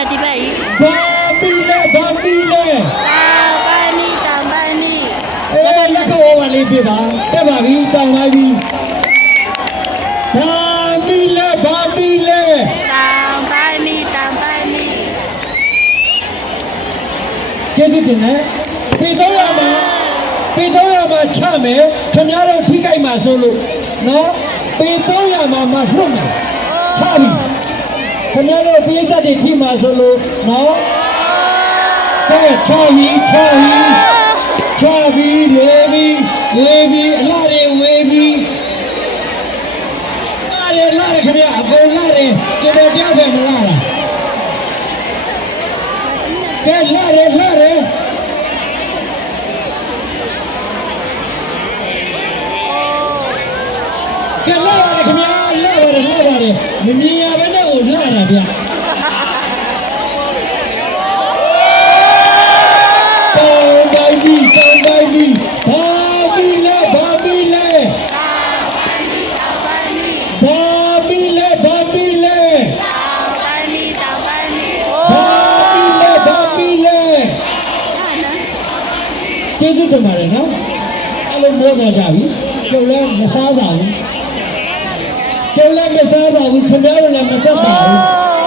မယ်ဒီဘက်ကြီး ဘာမီလဲဘာမီလဲ တောင်ပိုင်းမီတောင်ပိုင်းမီ လက်ကောဝါလေးပြပါတက်ပါပြီတောင်းလိုက်ပြီဘာမီလဲဘာမီလဲ တောင်ပိုင်းမီတောင်ပိုင်းမီ ကျေးဇူးတင်တယ်ပြည်တော်ရမှာချမယ်ခင်ဗျားတို့ထိခိုက်မှာဆိုလို့နော်ပြည်တော်ရမှာမလွတ်မယ်ချပြီခင်ဗျားတို့ပြည်သက်တွေထိမှာဆိုလို့နော်ကဲချပြီလေပြီအလားတွေဝေးပြီလာတယ်ခင်ဗျာအကုန်လာတယ်ကျွန်တော်ကြားပဲမလားကဲလာတယ်ကဲလာတယ်ခင်ဗျာလာပါတယ်မမြင်ရဘဲနဲ့ကိုလာတာဗျာတောင်းတိုင်းကြီးဘာမီလဲဘာမီလဲတောင်ပိုင်းမီ ကျေးဇူးတင်ပါတယ်နော်အဲ့လိုပြောနေကြပြီကျုပ်လည်းမစားပါဘူးခင်ဗျားတို့လည်းမသက်ပါဘူး